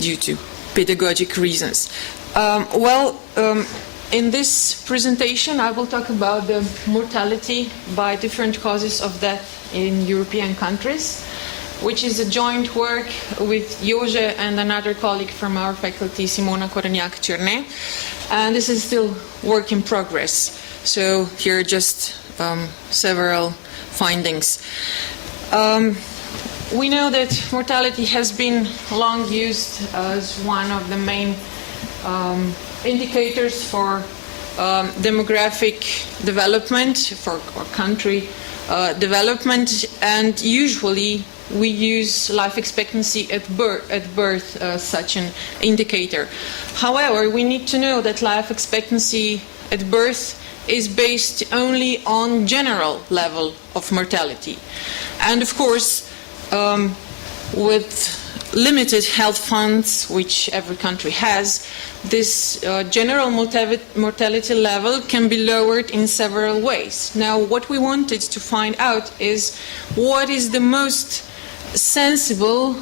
due to pedagogic reasons. In this presentation, I will talk about the mortality by different causes of death in European countries, which is a joint work with Jože and another colleague from our faculty, Simona Koreniak-Černe. And this is still work in progress. So here are just several findings. We know that mortality has been long used as one of the main indicators for demographic development, for country development, and usually we use life expectancy at birth as such an indicator. However, we need to know that life expectancy at birth is based only on general level of mortality. And of course, with limited health funds, which every country has, this general mortality level can be lowered in several ways. Now, what we wanted to find out is what is the most sensible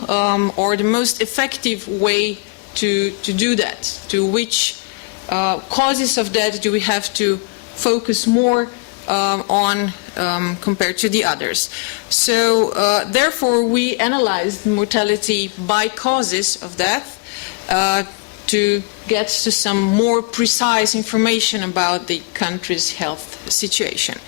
or the most effective way to do that, to which causes of death do we have to focus more on compared to the others. So therefore we analyzed mortality by causes of death to get to some more precise information about the country's health situation.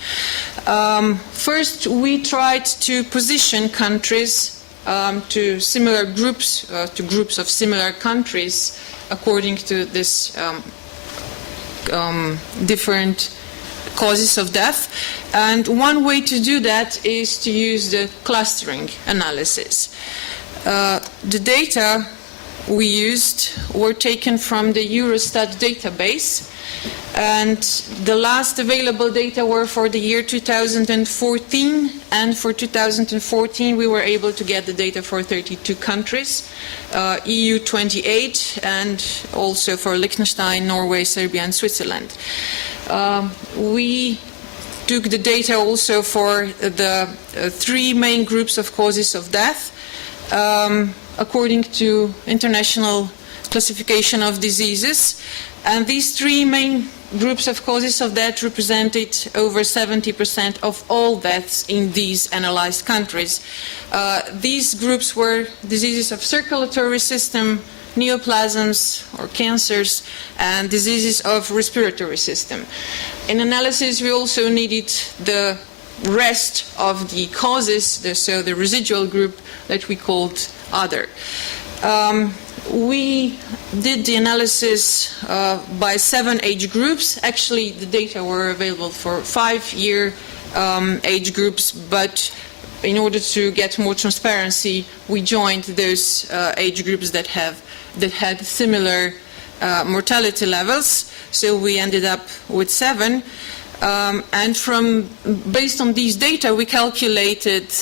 First, we tried to position countries to similar groups, to groups of similar countries according to this different causes of death. And one way to do that is to use the clustering analysis. The data we used were taken from the Eurostat database, and the last available data were for the year 2014, and for 2014 we were able to get the data for 32 countries, EU 28, and also for Liechtenstein, Norway, Serbia and Switzerland. We took the data also for the three main groups of causes of death according to International Classification of Diseases, and these three main groups of causes of death represented over 70% of all deaths in these analyzed countries. These groups were diseases of circulatory system, neoplasms or cancers, and diseases of respiratory system. In analysis, we also needed the rest of the causes, so the residual group that we called other. We did the analysis by 7 age groups. Actually, the data were available for 5-year age groups, but in order to get more transparency, we joined those age groups that had similar mortality levels. So we ended up with 7. And based on these data, we calculated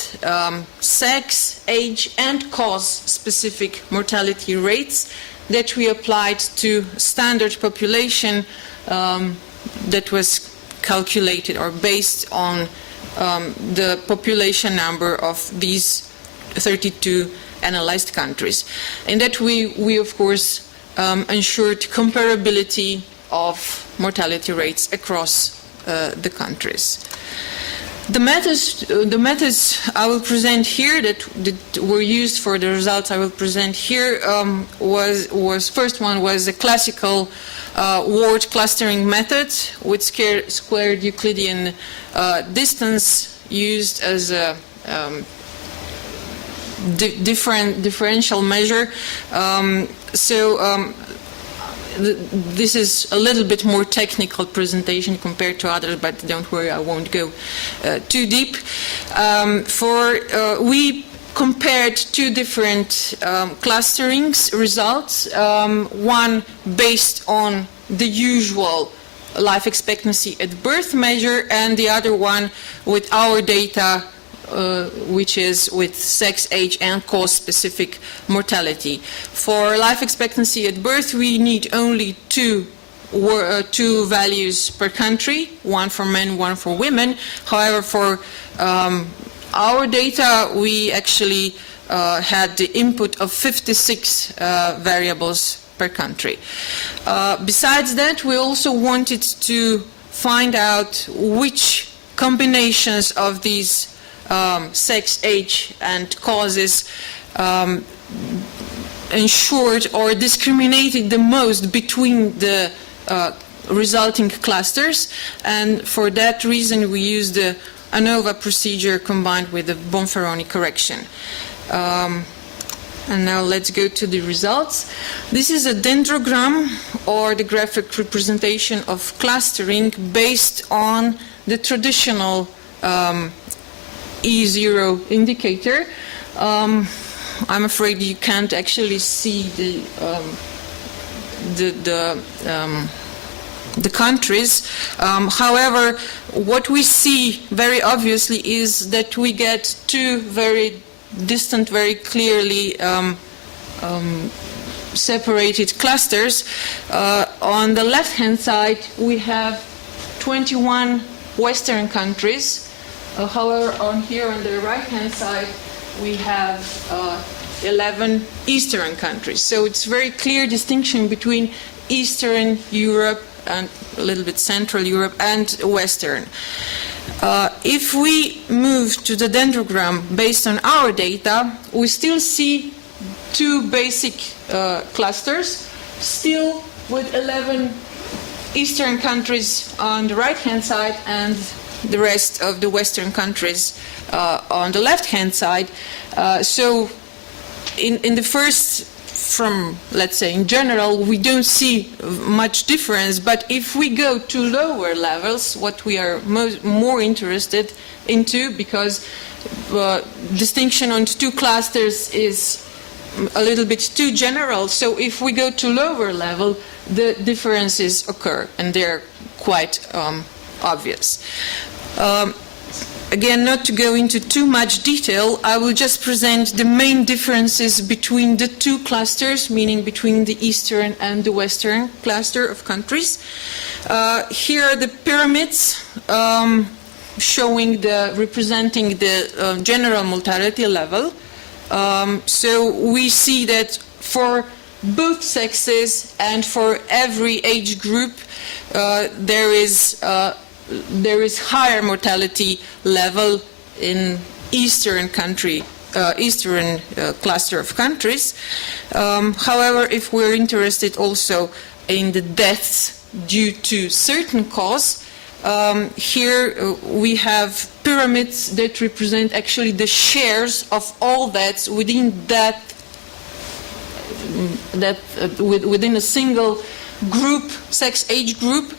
sex, age, and cause-specific mortality rates that we applied to standard population that was calculated or based on the population number of these 32 analyzed countries. In that we of course, ensured comparability of mortality rates across the countries. The methods I will present here that were used for the results I will present here first one was a classical word clustering method with squared Euclidean distance used as a differential measure. This is a little bit more technical presentation compared to others, but don't worry, I won't go too deep. We compared 2 different clusterings results, one based on the usual life expectancy at birth measure, and the other one with our data, which is with sex, age, and cause-specific mortality. For life expectancy at birth, we need only 2 values per country, one for men, one for women. However, for our data, we actually had the input of 56 variables per country. Besides that, we also wanted to find out which combinations of these sex, age, and causes ensured or discriminated the most between the resulting clusters, and for that reason we used the ANOVA procedure combined with the Bonferroni correction. And now let's go to the results. This is a dendrogram, or the graphic representation of clustering based on the traditional E0 indicator. I'm afraid you can't actually see the countries. However, what we see very obviously is that we get two very distant, very clearly separated clusters. On the left-hand side, we have 21 Western countries. However, on the right-hand side, we have 11 Eastern countries. So it's very clear distinction between Eastern Europe and a little bit Central Europe and Western. If we move to the dendrogram based on our data, we still see two basic clusters, still with 11 Eastern countries on the right-hand side and the rest of the Western countries on the left-hand side. So in the first, from, let's say, in general, we don't see much difference, but if we go to lower levels, what we are more interested into, because distinction on two clusters is a little bit too general, so if we go to lower level, the differences occur, and they're quite obvious. Again, not to go into too much detail, I will just present the main differences between the two clusters, meaning between the Eastern and the Western cluster of countries. Here are the pyramids showing representing the general mortality level. So we see that for both sexes and for every age group, there is higher mortality level in Eastern cluster of countries. However, if we're interested also in the deaths due to certain cause, here we have pyramids that represent actually the shares of all deaths within within a single group, sex age group,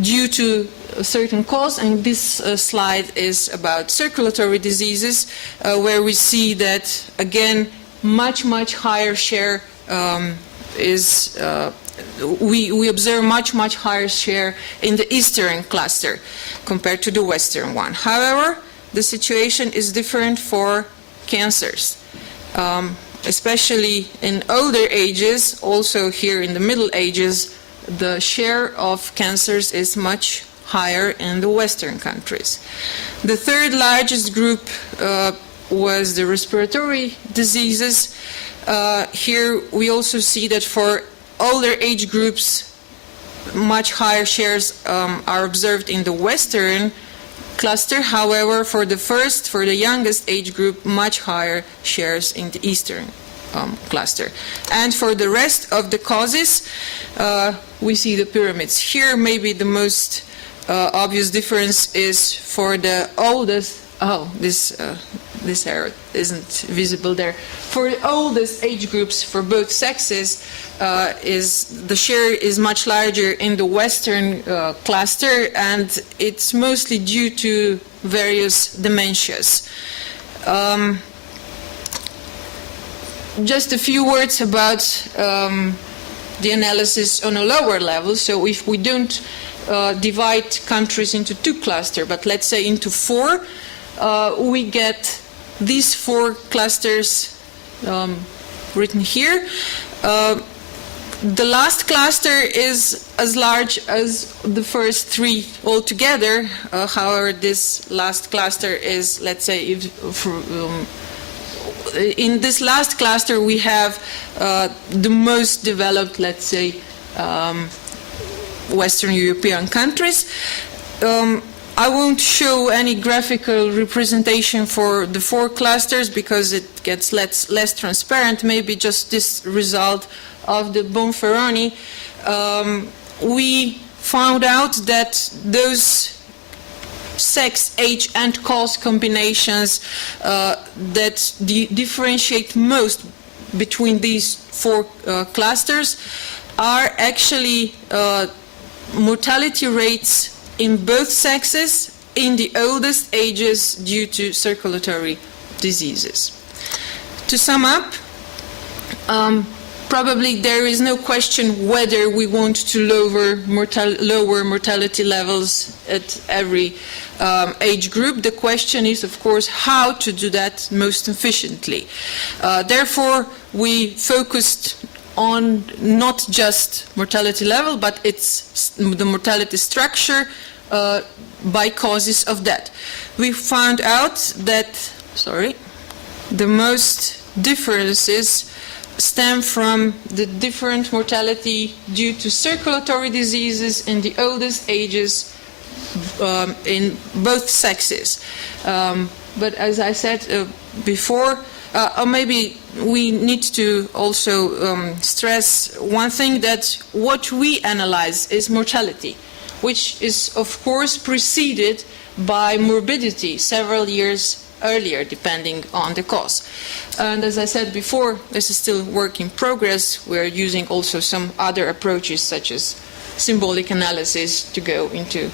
due to a certain cause, and this slide is about circulatory diseases, where we see that, again, much higher share we observe much higher share in the Eastern cluster compared to the Western one. However, the situation is different for cancers. Especially in older ages, also here in the Middle Ages, the share of cancers is much higher in the Western countries. The third largest group was the respiratory diseases. Here we also see that for older age groups, much higher shares are observed in the Western cluster. However, for the youngest age group, much higher shares in the Eastern cluster. And for the rest of the causes, we see the pyramids. Here, maybe the most obvious difference is for the oldest. This arrow isn't visible there. For the oldest age groups, for both sexes, the share is much larger in the Western cluster, and it's mostly due to various dementias. Just a few words about the analysis on a lower level. So if we don't divide countries into two clusters, but let's say into four, we get these four clusters written here. The last cluster is as large as the first three altogether. However, this last cluster is, let's say, in this last cluster, we have the most developed, let's say, Western European countries. I won't show any graphical representation for the 4 clusters because it gets less transparent. Maybe just this result of the Bonferroni. We found out that those sex, age, and cause combinations that differentiate most between these 4 clusters are actually mortality rates in both sexes in the oldest ages due to circulatory diseases. To sum up, probably there is no question whether we want to lower mortality levels at every age group. The question is, of course, how to do that most efficiently. Therefore, we focused on not just mortality level, but the mortality structure by causes of death. We found out that, the most differences stem from the different mortality due to circulatory diseases in the oldest ages in both sexes. But as I said before, or maybe we need to also stress one thing, that what we analyze is mortality, which is of course preceded by morbidity several years earlier, depending on the cause. And as I said before, this is still work in progress. We're using also some other approaches, such as symbolic analysis, to go into